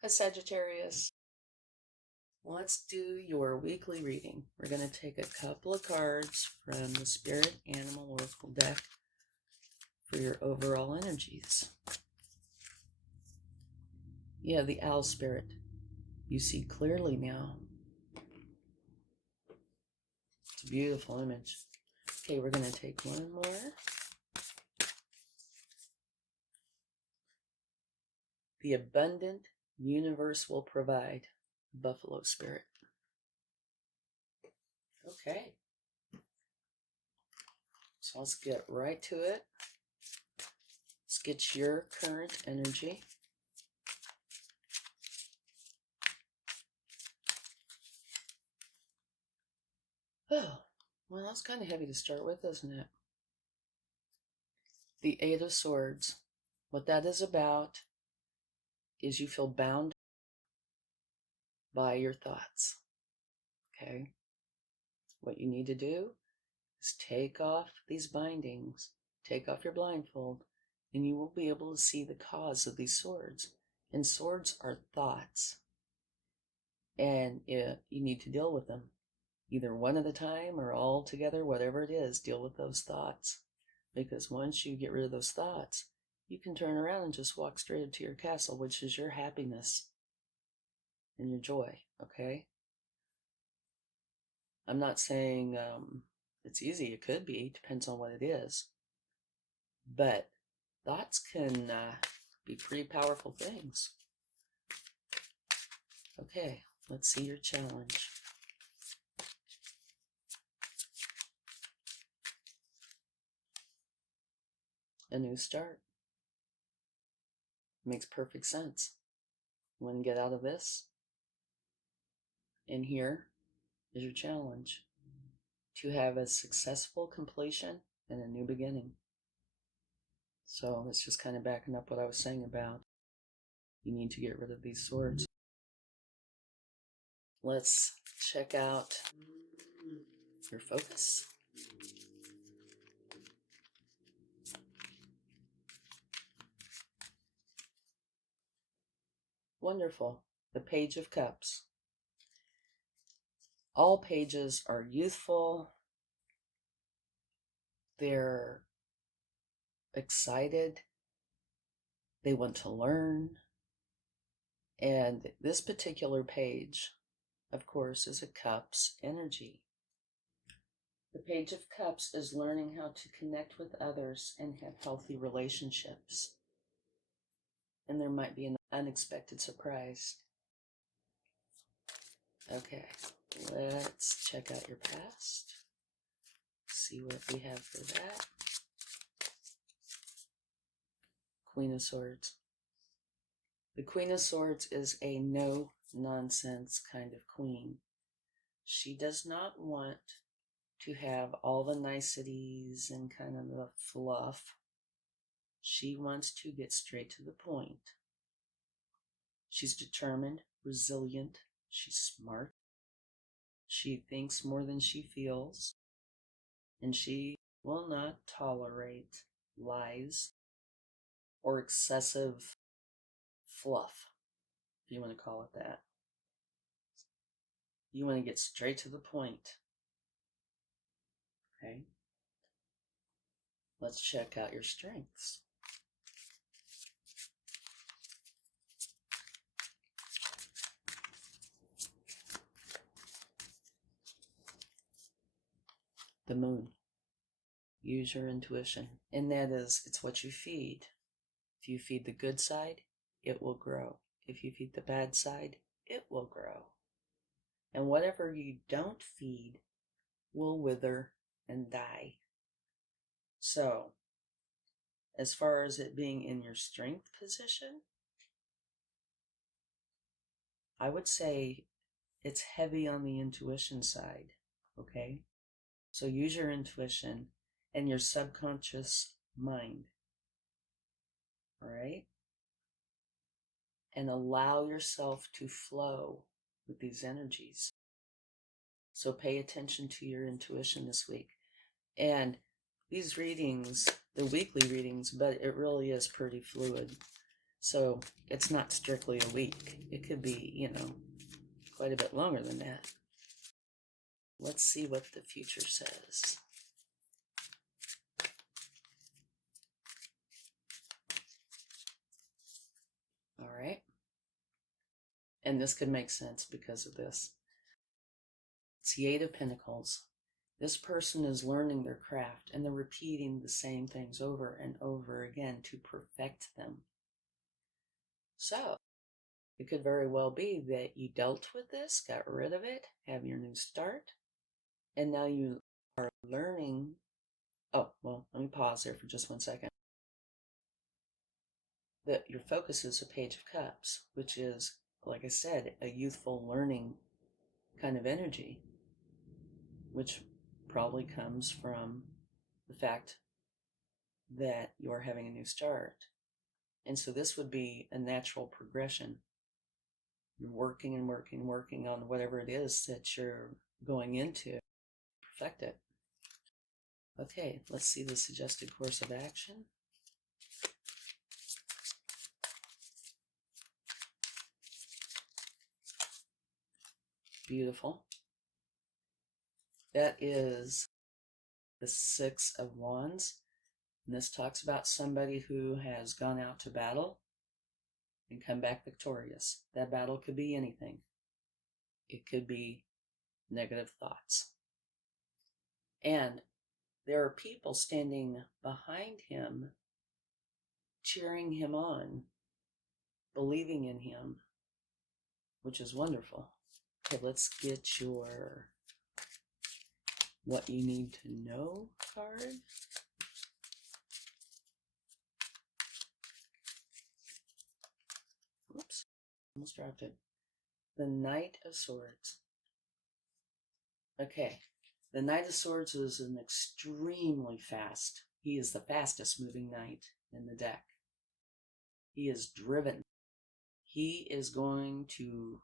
Hi, Sagittarius. Let's do your weekly reading. We're going to take a couple of cards from the Spirit Animal Oracle deck for your overall energies. Yeah, the Owl Spirit. You see clearly now. It's a beautiful image. Okay, we're going to take one more. The Abundant Universe Will Provide. Buffalo Spirit. Okay. So let's get right to it. Let's get your current energy. Oh, well, that's kind of heavy to start with, isn't it? The Eight of Swords. What that is about is you feel bound by your thoughts. Okay? What you need to do is take off these bindings, take off your blindfold, and you will be able to see the cause of these swords. And swords are thoughts. And you need to deal with them. Either one at a time or all together, whatever it is, deal with those thoughts. Because once you get rid of those thoughts, you can turn around and just walk straight up to your castle, which is your happiness and your joy, okay? I'm not saying it's easy. It could be. Depends on what it is. But thoughts can be pretty powerful things. Okay, let's see your challenge. A new start. Makes perfect sense. You want to get out of this? And here is your challenge. To have a successful completion and a new beginning. So it's just kind of backing up what I was saying about you need to get rid of these swords. Let's check out your focus. Wonderful. The Page of Cups. All pages are youthful. They're excited. They want to learn. And this particular page, of course, is a Cups energy. The Page of Cups is learning how to connect with others and have healthy relationships. And there might be an unexpected surprise. Okay, let's check out your past. See what we have for that. Queen of Swords. The Queen of Swords is a no-nonsense kind of queen. She does not want to have all the niceties and kind of the fluff. She wants to get straight to the point. She's determined, resilient, she's smart. She thinks more than she feels. And she will not tolerate lies or excessive fluff, if you want to call it that. You want to get straight to the point. Okay? Let's check out your strengths. The Moon. Use your intuition. And that is, it's what you feed. If you feed the good side, it will grow. If you feed the bad side, it will grow. And whatever you don't feed will wither and die. So, as far as it being in your strength position, I would say it's heavy on the intuition side, okay? So use your intuition and your subconscious mind, all right? And allow yourself to flow with these energies. So pay attention to your intuition this week. And these readings, the weekly readings, but it really is pretty fluid. So it's not strictly a week. It could be, you know, quite a bit longer than that. Let's see what the future says. All right. And this could make sense because of this. It's the Eight of Pentacles. This person is learning their craft and they're repeating the same things over and over again to perfect them. So it could very well be that you dealt with this, got rid of it, have your new start, and now you are learning. Oh, well, let me pause there for just 1 second. That your focus is a Page of Cups, which is, like I said, a youthful learning kind of energy, which probably comes from the fact that you're having a new start. And so this would be a natural progression. You're working and working on whatever it is that you're going into. Perfect it. Okay, let's see the suggested course of action. Beautiful. That is the Six of Wands. And this talks about somebody who has gone out to battle and come back victorious. That battle could be anything. It could be negative thoughts. And there are people standing behind him, cheering him on, believing in him, which is wonderful. Okay, let's get your what you need to know card. Oops, almost dropped it. The Knight of Swords. Okay, the Knight of Swords is an extremely fast. He is the fastest moving knight in the deck. He is driven. He is going to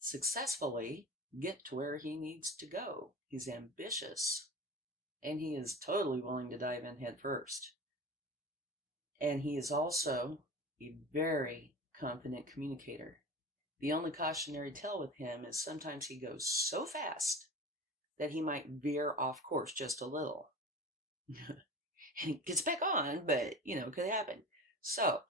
successfully get to where he needs to go. He's ambitious, and he is totally willing to dive in head first. And he is also a very confident communicator. The only cautionary tale with him is sometimes he goes so fast that he might veer off course just a little. And he gets back on, but, you know, it could happen. So,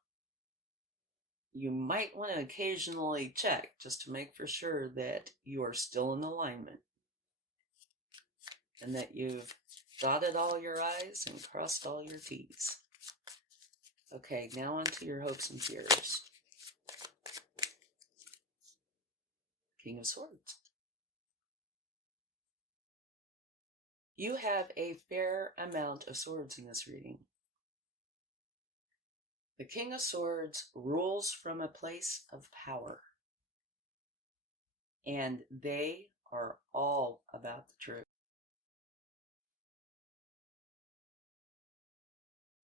you might want to occasionally check just to make for sure that you are still in alignment and that you've dotted all your I's and crossed all your T's. Okay, now on to your hopes and fears. King of Swords. You have a fair amount of swords in this reading. The King of Swords rules from a place of power. And they are all about the truth.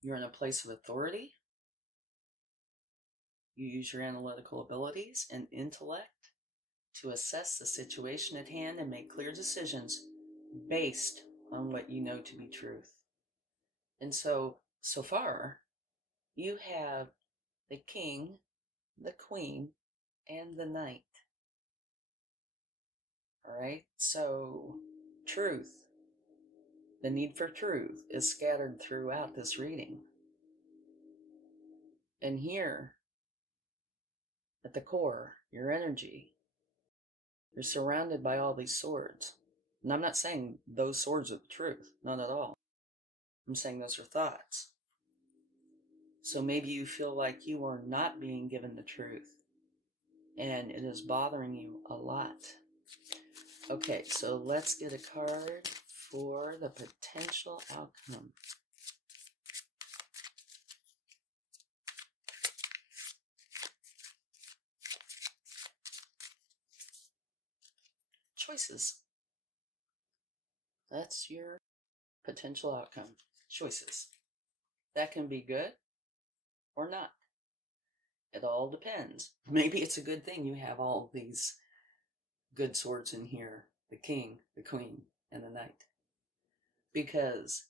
You're in a place of authority. You use your analytical abilities and intellect to assess the situation at hand and make clear decisions based on what you know to be truth. And so far, you have the King, the Queen, and the Knight. All right, so truth, the need for truth is scattered throughout this reading. And here, at the core, your energy, you're surrounded by all these swords. And I'm not saying those swords are the truth, not at all. I'm saying those are thoughts. So maybe you feel like you are not being given the truth, and it is bothering you a lot. Okay, so let's get a card for the potential outcome. Choices. That's your potential outcome. Choices. That can be good or not. It all depends. Maybe it's a good thing you have all these good swords in here. The King, the Queen, and the Knight. Because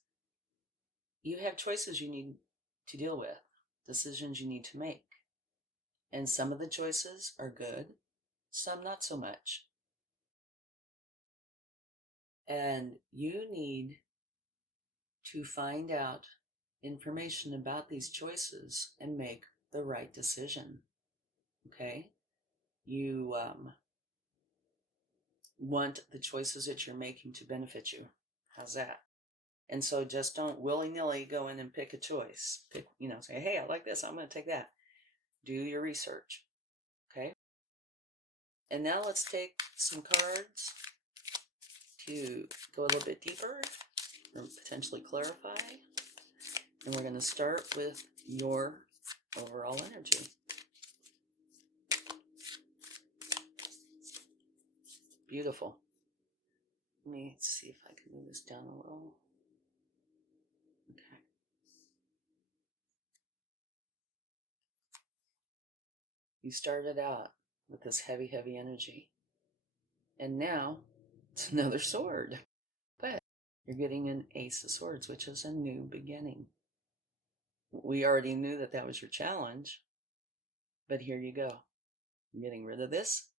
you have choices you need to deal with. decisions you need to make. And some of the choices are good, some not so much. And you need to find out information about these choices and make the right decision. Okay? You want the choices that you're making to benefit you. How's that? And so just don't willy-nilly go in and pick a choice. Pick, say, hey, I like this, I'm going to take that. Do your research. Okay? And now let's take some cards to go a little bit deeper or potentially clarify. And we're going to start with your overall energy. Beautiful. Let me see if I can move this down a little. Okay. You started out with this heavy, heavy energy. And now it's another sword. But you're getting an Ace of Swords, which is a new beginning. We already knew that that was your challenge. But here you go. You're getting rid of this.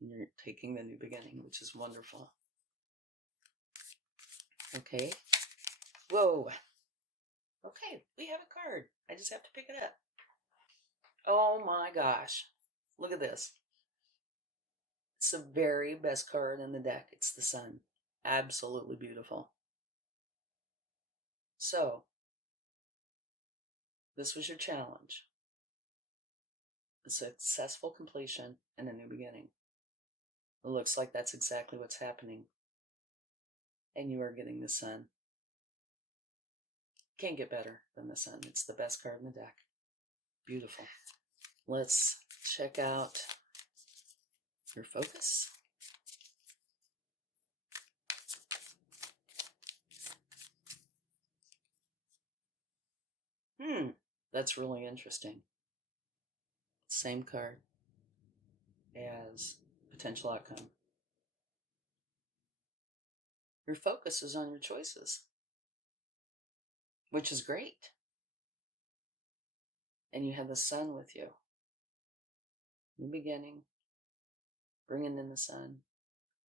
And you're taking the new beginning, which is wonderful. Okay. Whoa. Okay, we have a card. I just have to pick it up. Oh my gosh. Look at this. It's the very best card in the deck. It's the Sun. Absolutely beautiful. So, this was your challenge. A successful completion and a new beginning. It looks like that's exactly what's happening. And you are getting the Sun. Can't get better than the Sun. It's the best card in the deck. Beautiful. Let's check out your focus. That's really interesting. Same card as potential outcome. Your focus is on your choices, which is great. And you have the Sun with you. New beginning, bringing in the Sun,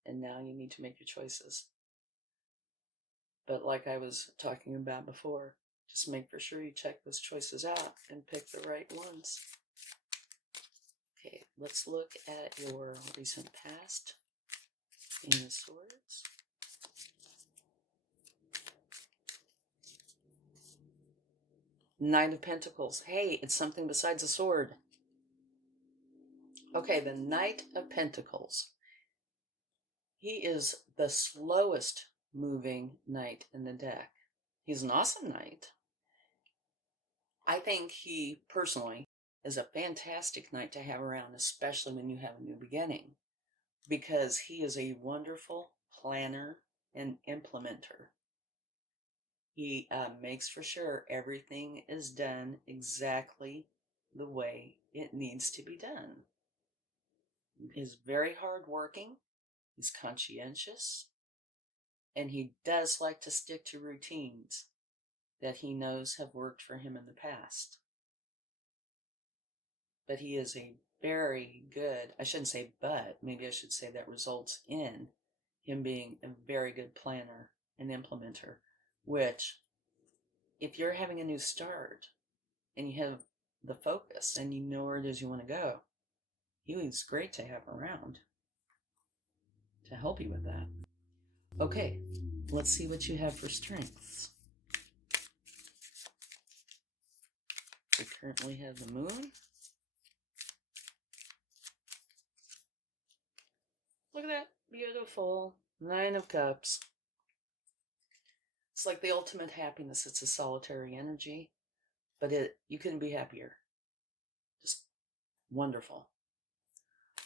and now you need to make your choices. But like I was talking about before, just make for sure you check those choices out and pick the right ones. Okay, let's look at your recent past in the Swords. Knight of Pentacles. Hey, it's something besides a sword. Okay, the Knight of Pentacles. He is the slowest moving knight in the deck. He's an awesome knight. I think he, personally, is a fantastic knight to have around, especially when you have a new beginning, because he is a wonderful planner and implementer. He makes for sure everything is done exactly the way it needs to be done. He's very hardworking, he's conscientious, and he does like to stick to routines that he knows have worked for him in the past. But he is a very good, I shouldn't say but, maybe I should say that results in him being a very good planner and implementer, which, if you're having a new start and you have the focus and you know where it is you want to go, he was great to have around to help you with that. Okay, let's see what you have for strengths. We currently have the Moon. Look at that, beautiful Nine of Cups. It's like the ultimate happiness. It's a solitary energy, but you couldn't be happier. Just wonderful.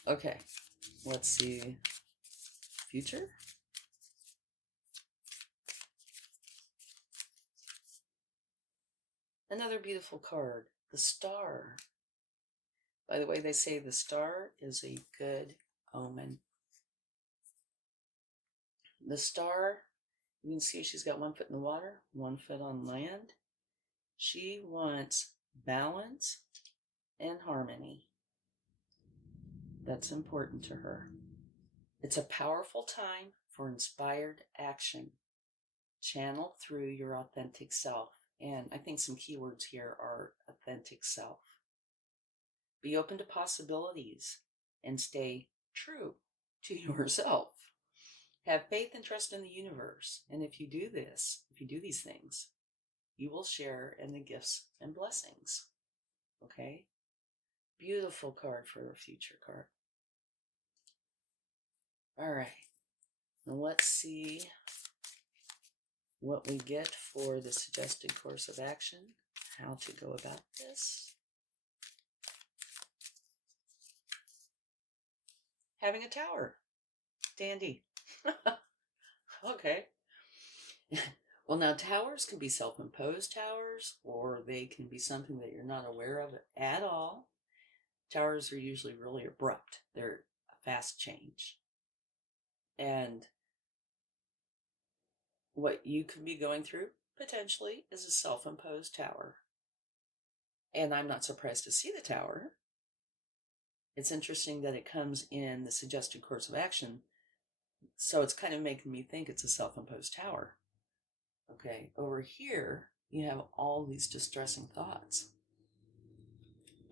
Okay, let's see. Future. Another beautiful card, the Star. By the way, they say the Star is a good omen. The Star, you can see she's got 1 foot in the water, 1 foot on land. She wants balance and harmony. That's important to her. It's a powerful time for inspired action. Channel through your authentic self. And I think some keywords here are authentic self. Be open to possibilities and stay true to yourself. Have faith and trust in the universe. And if you do this, if you do these things, you will share in the gifts and blessings. Okay? Beautiful card for a future card. All right. Now let's see what we get for the suggested course of action, how to go about this. Having a tower. Dandy. Okay. Well, now towers can be self-imposed towers, or they can be something that you're not aware of at all. Towers are usually really abrupt. They're a fast change. And what you could be going through, potentially, is a self-imposed tower. And I'm not surprised to see the tower. It's interesting that it comes in the suggested course of action. So it's kind of making me think it's a self-imposed tower. Okay, over here, you have all these distressing thoughts.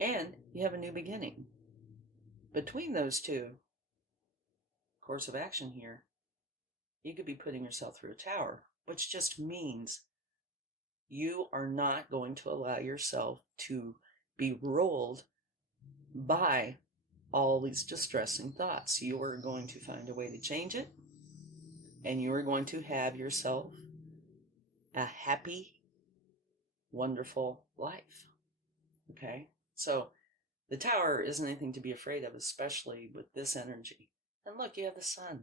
And you have a new beginning. Between those two, course of action here, you could be putting yourself through a tower, which just means you are not going to allow yourself to be ruled by all these distressing thoughts. You are going to find a way to change it, and you are going to have yourself a happy, wonderful life. Okay? So the tower isn't anything to be afraid of, especially with this energy. And look, you have the sun.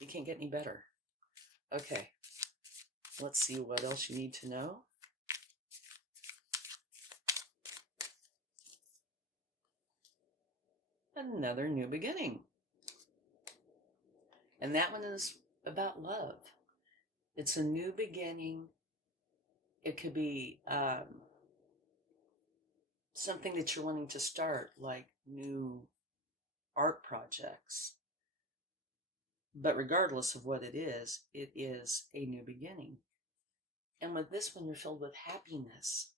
You can't get any better. Okay. Let's see what else you need to know. Another new beginning. And that one is about love. It's a new beginning. It could be something that you're wanting to start, like new art projects. But regardless of what it is a new beginning. And with this one, you're filled with happiness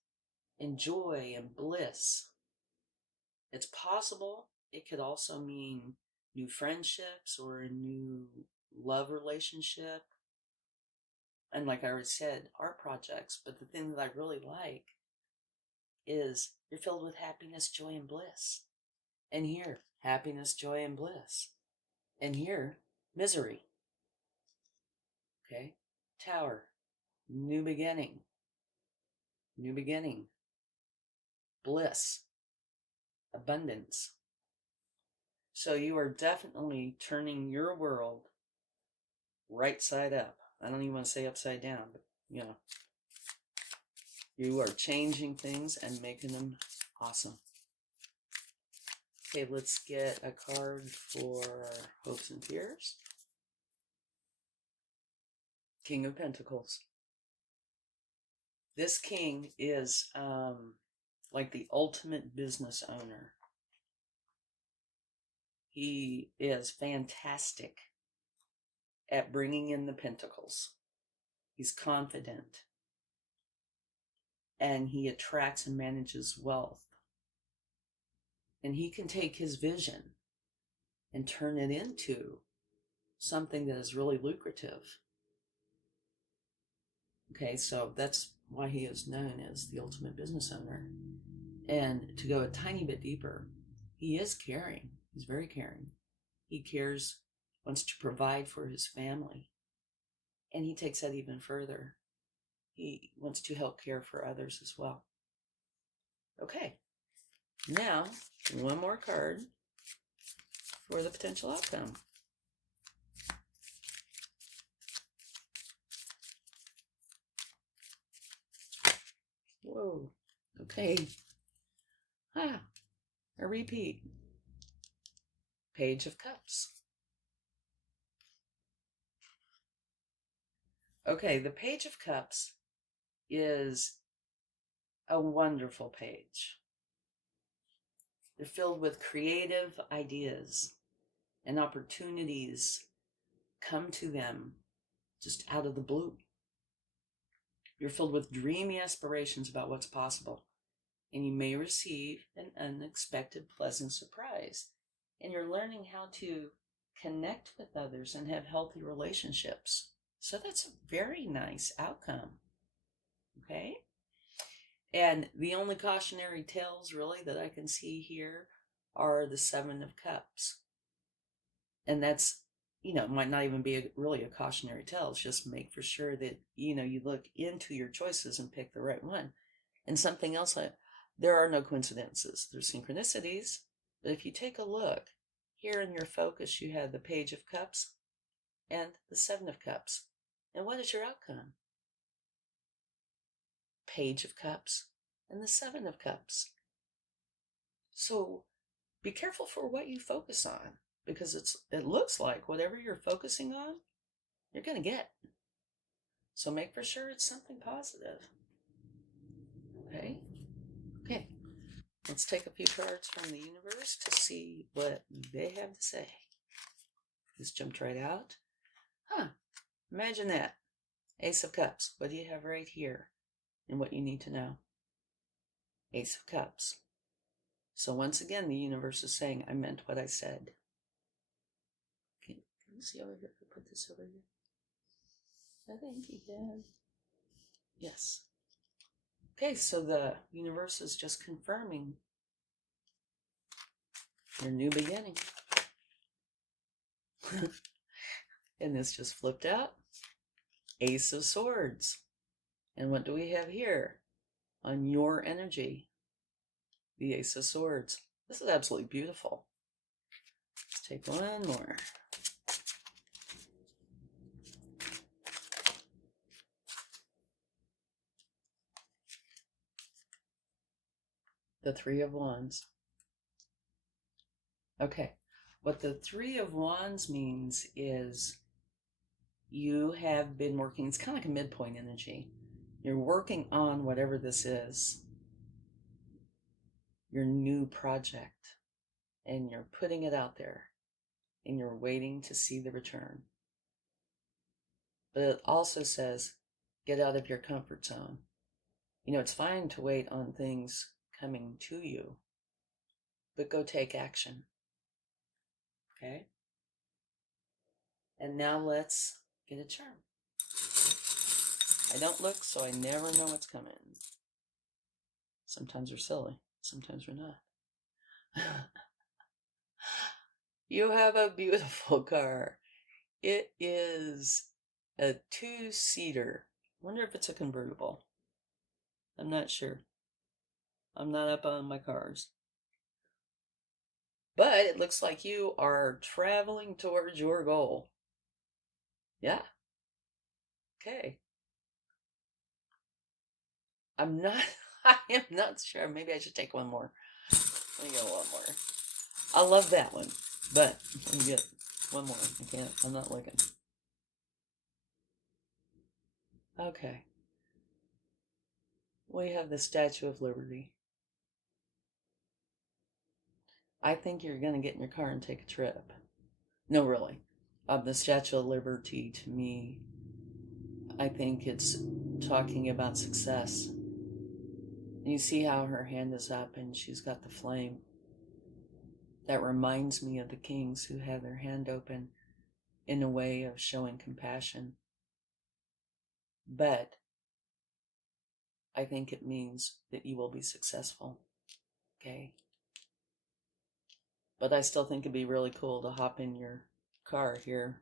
and joy and bliss. It's possible. It could also mean new friendships or a new love relationship. And like I already said, art projects. But the thing that I really like is you're filled with happiness, joy, and bliss. And here, happiness, joy, and bliss. And here, misery. Okay? Tower. New beginning. New beginning. Bliss. Abundance. So you are definitely turning your world right side up. I don't even want to say upside down, but you are changing things and making them awesome. Okay, let's get a card for hopes and fears. King of Pentacles. This king is like the ultimate business owner. He is fantastic at bringing in the pentacles. He's confident. And he attracts and manages wealth. And he can take his vision and turn it into something that is really lucrative. Okay, so that's why he is known as the ultimate business owner. And to go a tiny bit deeper, he is caring. He's very caring. He cares, wants to provide for his family. And he takes that even further. He wants to help care for others as well. Okay, now one more card for the potential outcome. Whoa, okay. A repeat. Page of Cups. Okay, the Page of Cups is a wonderful page. They're filled with creative ideas and opportunities come to them just out of the blue. You're filled with dreamy aspirations about what's possible, and you may receive an unexpected pleasant surprise. And you're learning how to connect with others and have healthy relationships. So that's a very nice outcome. Okay? And the only cautionary tales really that I can see here are the Seven of Cups. And that's, might not even be really a cautionary tale. It's just make for sure that, you look into your choices and pick the right one. And something else, there are no coincidences. There's synchronicities. But if you take a look, here in your focus, you have the Page of Cups and the Seven of Cups. And what is your outcome? Page of Cups and the Seven of Cups. So be careful for what you focus on, because it looks like whatever you're focusing on, you're going to get. So make for sure it's something positive. Okay? Okay. Let's take a few cards from the universe to see what they have to say. This jumped right out. Imagine that. Ace of Cups. What do you have right here? And what you need to know? Ace of Cups. So once again, the universe is saying, I meant what I said. Can you see over here? If I put this over here. I think you can. Yes. Okay, so the universe is just confirming your new beginning. And this just flipped out. Ace of Swords. And what do we have here? On your energy. The Ace of Swords. This is absolutely beautiful. Let's take one more. The Three of Wands. Okay. What the Three of Wands means is you have been working, it's kind of like a midpoint energy. You're working on whatever this is, your new project, and you're putting it out there, and you're waiting to see the return. But it also says, get out of your comfort zone. It's fine to wait on things coming to you, but go take action. Okay? And now let's get a charm. I don't look, so I never know what's coming. Sometimes we're silly, sometimes we're not. You have a beautiful car. It is a 2-seater. Wonder if it's a convertible. I'm not sure. I'm not up on my cars. But it looks like you are traveling towards your goal. Yeah. Okay. I am not sure. Maybe I should take one more. Let me go one more. I love that one. But let me get one more. I'm not looking. Okay. We have the Statue of Liberty. I think you're going to get in your car and take a trip. No, really. The Statue of Liberty, to me, I think it's talking about success. And you see how her hand is up and she's got the flame. That reminds me of the kings who have their hand open in a way of showing compassion. But I think it means that you will be successful. Okay? But I still think it'd be really cool to hop in your car here.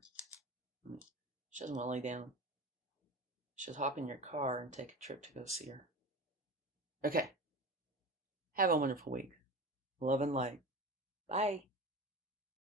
She doesn't want to lay down. She should hop in your car and take a trip to go see her. Okay. Have a wonderful week. Love and light. Bye.